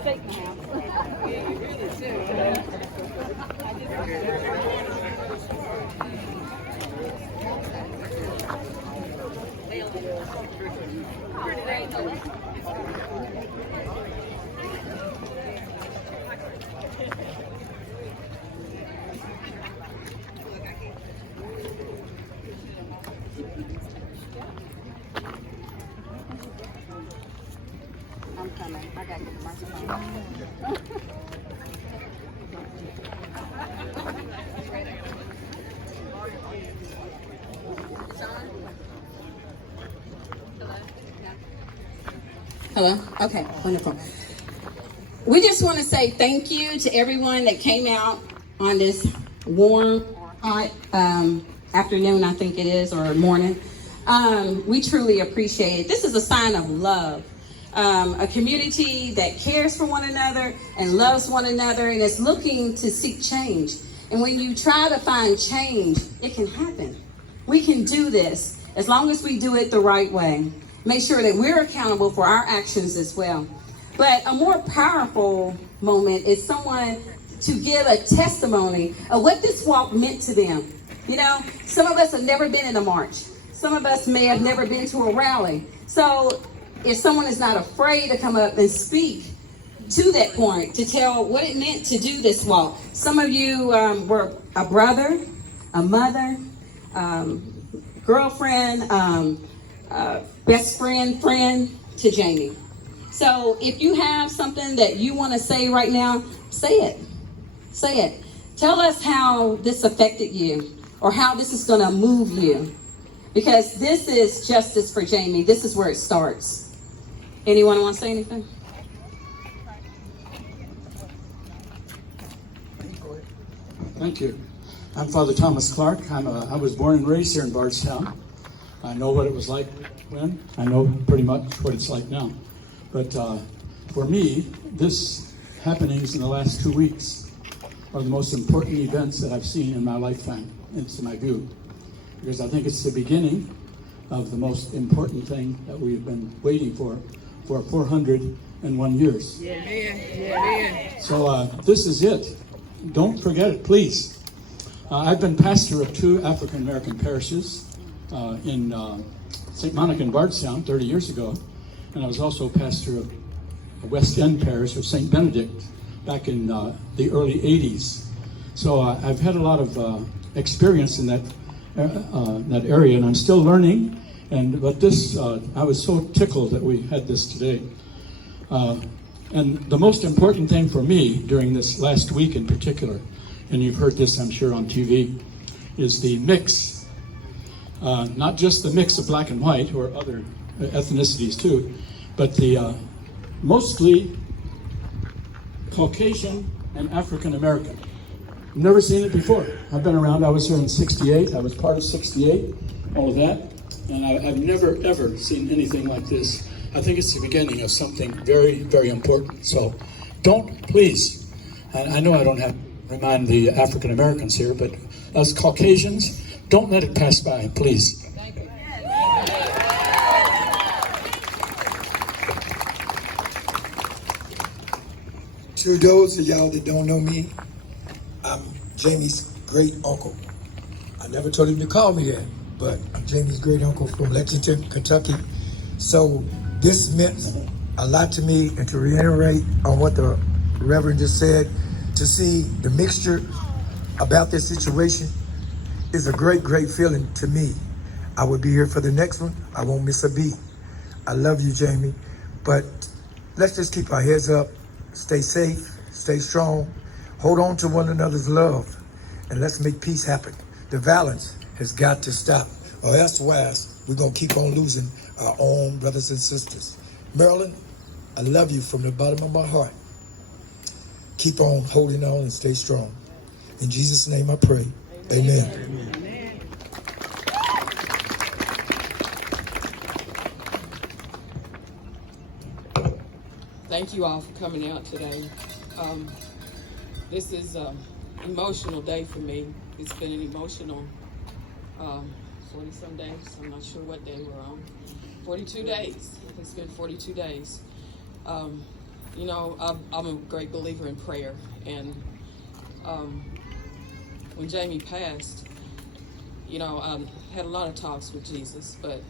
steak in the house. Yeah, you really I'm coming. I gotta get the microphone. Hello? Okay, wonderful. We just want to say thank you to everyone that came out on this warm, hot afternoon, I think it is, or morning. We truly appreciate it. This is a sign of love. A community that cares for one another and loves one another and is looking to seek change. And when you try to find change, it can happen. We can do this as long as we do it the right way. Make sure that we're accountable for our actions as well. But a more powerful moment is someone to give a testimony of what this walk meant to them. You know, some of us have never been in a march. Some of us may have never been to a rally. So if someone is not afraid to come up and speak to that point, to tell what it meant to do this walk. Some of you were a brother, a mother, girlfriend, best friend to Jamie. So if you have something that you want to say right now, say it. Say it. Tell us how this affected you or how this is going to move you. Because this is Justice for Jamie. This is where it starts. Anyone want to say anything? Thank you. I'm Father Thomas Clark. I was born and raised here in Bardstown. I know what it was like when. I know pretty much what it's like now. But for me, this happenings in the last 2 weeks are the most important events that I've seen in my lifetime, into my view. Because I think it's the beginning of the most important thing that we've been waiting for 401 years. Yeah, man. Yeah, man. So this is it. Don't forget it, please. I've been pastor of 2 African American parishes in St. Monica and Bardstown 30 years ago, and I was also pastor of a West End parish of St. Benedict back in the early 80s. So I've had a lot of experience in that area, and I'm still learning. But this, I was so tickled that we had this today. And the most important thing for me during this last week in particular, and you've heard this, I'm sure, on TV, is the mix. Not just the mix of black and white or other ethnicities too, but the mostly Caucasian and African American. Never seen it before. I've been around. I was here in '68. I was part of '68, all of that, and I've never ever seen anything like this. I think it's the beginning of something very, very important. So, don't, please. I know I don't have to remind the African Americans here, but us Caucasians, don't let it pass by, please. To those of y'all that don't know me, I'm Jamie's great uncle. I never told him to call me that, but I'm Jamie's great uncle from Lexington, Kentucky. So this meant a lot to me, and to reiterate on what the Reverend just said, to see the mixture about this situation is a great, great feeling to me. I will be here for the next one. I won't miss a beat. I love you, Jamie, but let's just keep our heads up, stay safe, stay strong, hold on to one another's love, and let's make peace happen. The violence has got to stop, or elsewise we're gonna keep on losing our own brothers and sisters. Marilyn, I love you from the bottom of my heart. Keep on holding on and stay strong. In Jesus' name I pray, amen. Amen. Thank you all for coming out today. This is an emotional day for me. It's been an emotional 40-some days. I'm not sure what day we're on. 42 days. It's been 42 days. You know, I'm a great believer in prayer, and when Jamie passed, you know, I had a lot of talks with Jesus, but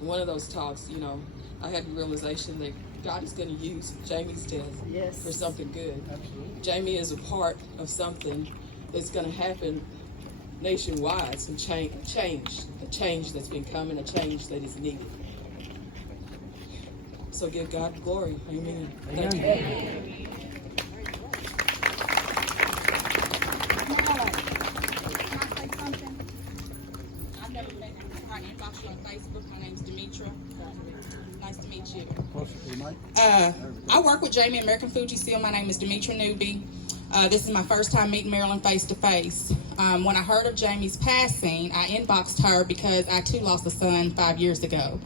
one of those talks, you know, I had the realization that God is going to use Jamie's death for something good. Absolutely. Jamie is a part of something that's going to happen nationwide, some a change that's been coming, a change that is needed. So give God glory. Amen. Thank you. I've never met him. I inboxed you on Facebook. My name's Demetra. Nice to meet you. I work with Jamie at American Fuji Seal. My name is Demetra Newby. This is my first time meeting Marilyn face to face. When I heard of Jamie's passing, I inboxed her because I too lost a son 5 years ago.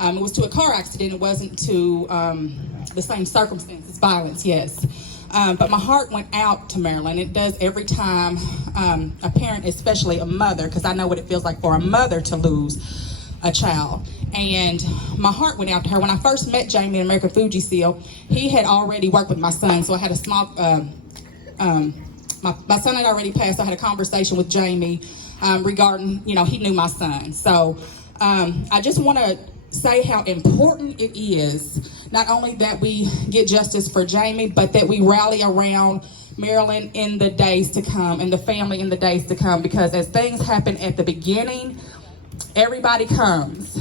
It was to a car accident. It wasn't to the same circumstances, violence, yes. But my heart went out to Marilyn. It does every time a parent, especially a mother, because I know what it feels like for a mother to lose a child. And my heart went out to her. When I first met Jamie at American Fuji Seal, he had already worked with my son, so I had a small, my son had already passed, so I had a conversation with Jamie regarding, you know, he knew my son. So I just want to say how important it is, not only that we get justice for Jamie, but that we rally around Marilyn in the days to come and the family in the days to come, because as things happen at the beginning, everybody comes,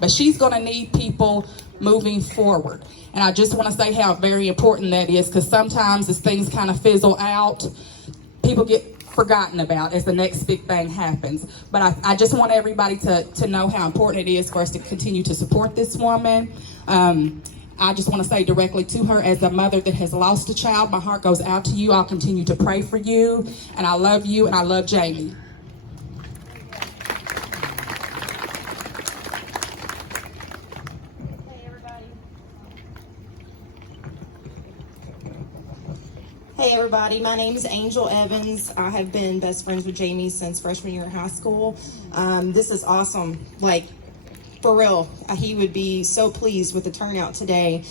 but she's going to need people moving forward. And I just want to say how very important that is, because sometimes as things kind of fizzle out, people get forgotten about as the next big thing happens. But I just want everybody to know how important it is for us to continue to support this woman. I just want to say directly to her, as a mother that has lost a child, my heart goes out to you. I'll continue to pray for you, and I love you, and I love Jamie. Hey everybody, my name is Angel Evans. I have been best friends with Jamie since freshman year in high school. This is awesome. Like, for real, he would be so pleased with the turnout today.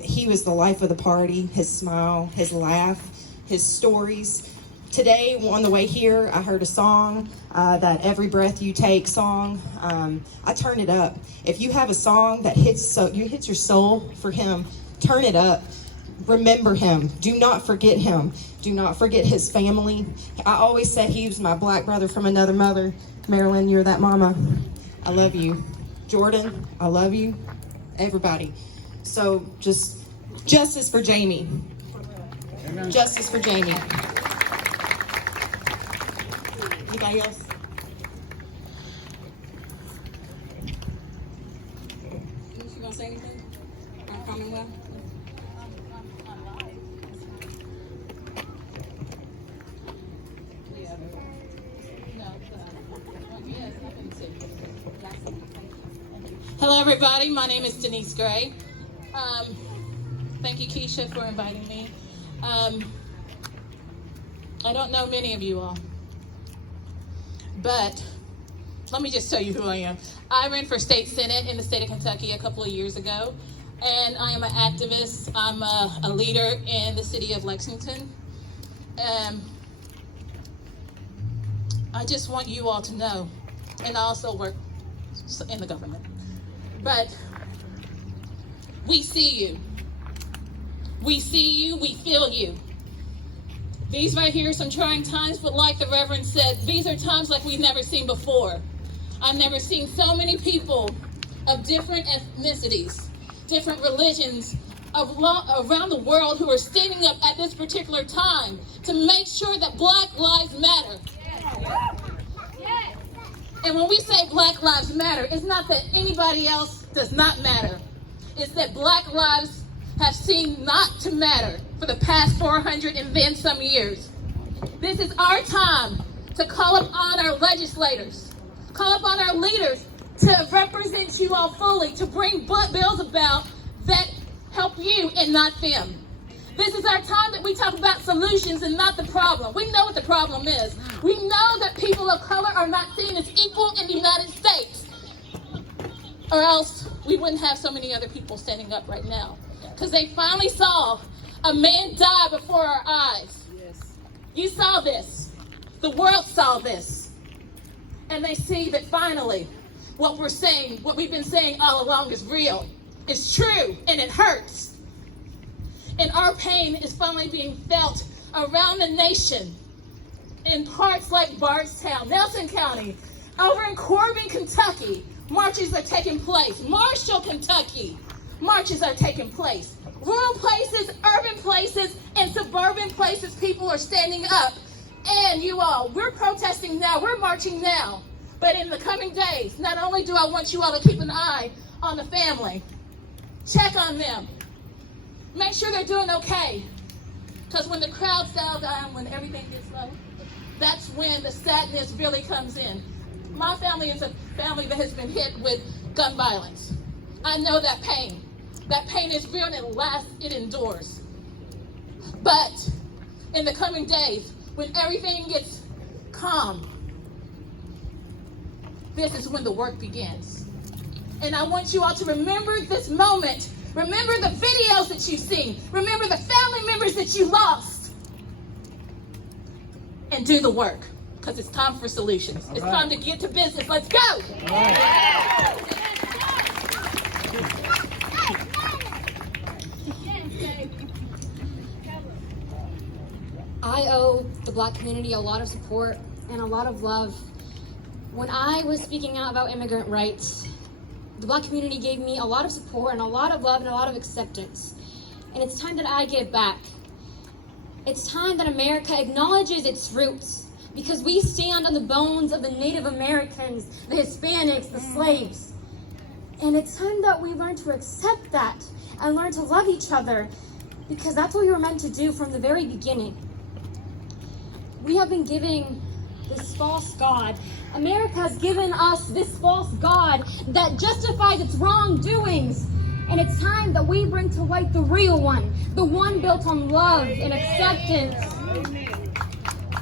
He was the life of the party, his smile, his laugh, his stories. Today, on the way here, I heard a song, that Every Breath You Take song. I turned it up. If you have a song that hits your soul for him, turn it up. Remember him. Do not forget him. Do not forget his family. I always said he was my black brother from another mother. Marilyn, you're that mama. I love you. Jordan, I love you. Everybody. So just justice for Jamie. Amen. Justice for Jamie. Anybody else? You gonna say anything? Commonwealth? Hello everybody, my name is Denise Gray. Thank you Keisha for inviting me. I don't know many of you all, but let me just tell you who I am. I ran for state senate in the state of Kentucky a couple of years ago, and I am an activist. I'm a leader in the city of Lexington. I just want you all to know, and I also work in the government. But we see you. We see you, we feel you. These right here are some trying times, but like the Reverend said, these are times like we've never seen before. I've never seen so many people of different ethnicities, different religions around the world who are standing up at this particular time to make sure that Black Lives Matter. And when we say Black Lives Matter, it's not that anybody else does not matter. It's that Black lives have seemed not to matter for the past 400 and then some years. This is our time to call upon our legislators, call upon our leaders to represent you all fully, to bring bills about that help you and not them. This is our time that we talk about solutions and not the problem. We know what the problem is. We know that people of color are not seen as equal in the United States, or else we wouldn't have so many other people standing up right now. because they finally saw a man die before our eyes. You saw this. The world saw this. And they see that finally what we're saying, what we've been saying all along is real. It's true, and it hurts. And our pain is finally being felt around the nation in parts like Bardstown, Nelson County, over in Corbin, Kentucky. Marches are taking place. Marshall, Kentucky. Marches are taking place. Rural places, urban places, and suburban places, people are standing up. And you all, we're protesting now, we're marching now. But in the coming days, not only do I want you all to keep an eye on the family, check on them. Make sure they're doing okay. Because when the crowds dial down, when everything gets low, that's when the sadness really comes in. My family is a family that has been hit with gun violence. I know that pain. That pain is real and it lasts, it endures. But in the coming days, when everything gets calm, this is when the work begins. And I want you all to remember this moment. Remember the videos that you've seen. Remember the family members that you lost. And do the work. Because it's time for solutions. It's time to get to business. Let's go! I owe the Black community a lot of support and a lot of love. When I was speaking out about immigrant rights, the Black community gave me a lot of support and a lot of love and a lot of acceptance. And it's time that I give back. It's time that America acknowledges its roots, because we stand on the bones of the Native Americans, the Hispanics, the slaves. And it's time that we learn to accept that and learn to love each other, because that's what we were meant to do from the very beginning. We have been giving this false God. America has given us this false God that justifies its wrongdoings. And it's time that we bring to light the real one, the one built on love and acceptance.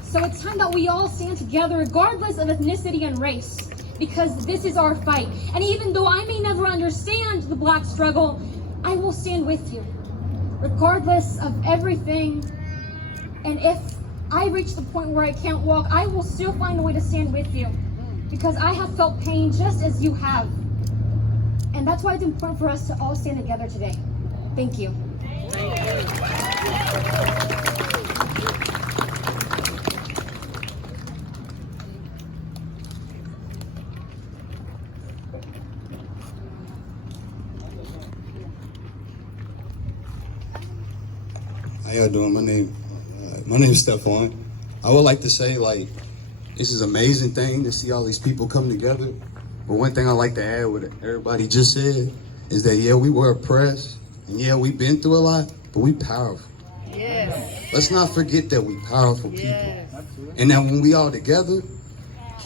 So it's time that we all stand together regardless of ethnicity and race, because this is our fight. And even though I may never understand the Black struggle, I will stand with you, regardless of everything. And if I reach the point where I can't walk, I will still find a way to stand with you, because I have felt pain just as you have. And that's why it's important for us to all stand together today. Thank you. How y'all doing? My name is Stephon. I would like to say, like, this is an amazing thing to see all these people come together. But one thing I like to add what everybody just said is that, yeah, we were oppressed, and yeah, we've been through a lot, but we powerful. Yes. Let's not forget that we powerful people. Yes. And that when we all together,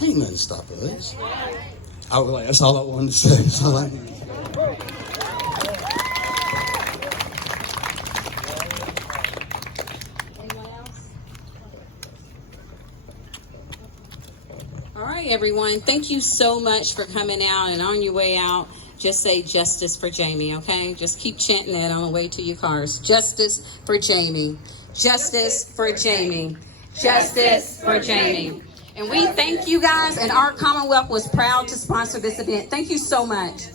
ain't nothing stop us. I was like, that's all I wanted to say. That's all I need. All right, everyone. Thank you so much for coming out, and on your way out, just say Justice for Jamie, okay? Just keep chanting that on the way to your cars. Justice for Jamie. Justice for Jamie. Justice for Jamie. And we thank you guys, and our Commonwealth was proud to sponsor this event. Thank you so much.